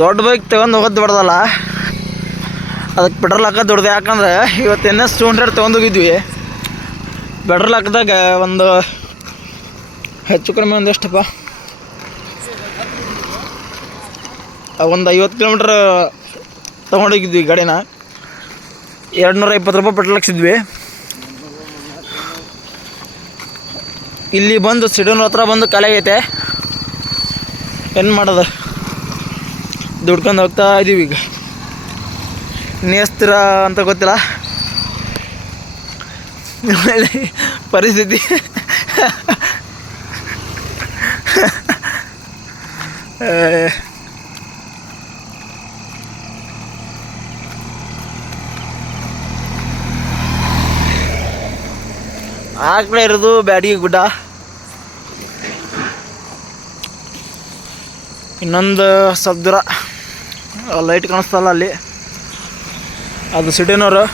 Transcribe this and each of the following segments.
ದೊಡ್ಡ ಬೈಕ್ ತೊಗೊಂಡು ಹೋಗೋದು ದೊಡ್ಡದಲ್ಲ, ಅದಕ್ಕೆ ಪೆಟ್ರೋಲ್ ಹಾಕೋದು ದೊಡ್ಡದು. ಯಾಕಂದ್ರೆ ಇವತ್ತು NS 200 ತೊಗೊಂಡೋಗಿದ್ವಿ. ಪೆಟ್ರೋಲ್ ಹಾಕಿದಾಗ ಒಂದು ಹೆಚ್ಚು ಕಡಿಮೆ ಒಂದೆಷ್ಟಪ್ಪ, ಒಂದು 50 ಕಿಲೋಮೀಟ್ರ್ ತೊಗೊಂಡೋಗಿದ್ವಿ ಗಾಡಿನ. 220 ರೂಪಾಯಿ ಪೆಟ್ರೋಲ್ ಹಾಕ್ಸಿದ್ವಿ. ಇಲ್ಲಿ ಬಂದು ಸಿಡೋನ್ ಹತ್ರ ಬಂದು ಖಾಲಿ ಆಗೈತೆ. ಏನು ಮಾಡೋದು, ದುಡ್ಕೊಂಡು ಹೋಗ್ತಾ ಇದ್ದೀವಿ. ಈಗ ನೇಸ್ತಿರ ಅಂತ ಗೊತ್ತಿಲ್ಲ ಪರಿಸ್ಥಿತಿ. ಆ ಕಡೆ ಇರೋದು ಬ್ಯಾಡಗಿ ಗುಡ್ಡ, ಇನ್ನೊಂದು ಸ್ವಲ್ಪ ದೂರ ಲೈಟ್ ಕಾಣಿಸ್ತಲ್ಲ ಅಲ್ಲಿ, ಅದು ಸಿಟಿನವರು.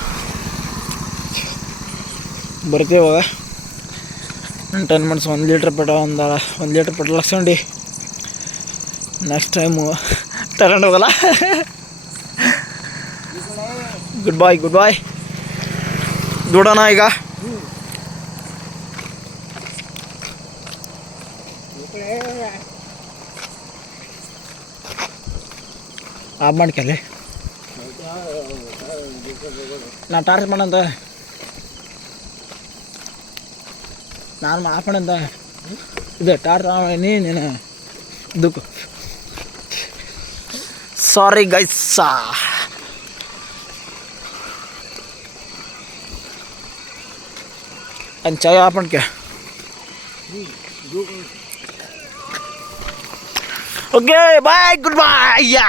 ಬರ್ತೀವಿ ಇವಾಗ 10 ಮಿನಿಟ್ಸ್. 1 ಲೀಟ್ರ್ ಪೆಟ್ರೋಲ್ ಹಾಕ್ಸ್ಕೊಂಡು ನೆಕ್ಸ್ಟ್ ಟೈಮು ತಗೊಂಡು ಹೋಗಲ್ಲ. ಗುಡ್ ಬಾಯ್ ದುಡೋಣ ಈಗ. ಆಫ್ ಮಾಡ್ಕಲ್ಲಿ, ನಾ ಟಾರ್ಚ್ ಮಾಡಂತ, ನಾನು ಆಫ್ ಮಾಡಂತ. ಇದು ಟಾರ್ಚ್ ನೀನು ಇದಕ್ಕೆ ಸಾರಿ ಗೈಸ್. ಒಂದು ಚಾಯ್ ಆಫ್ ಮಾಡ್ಕೆ. Okay bye, good bye. ಯಾ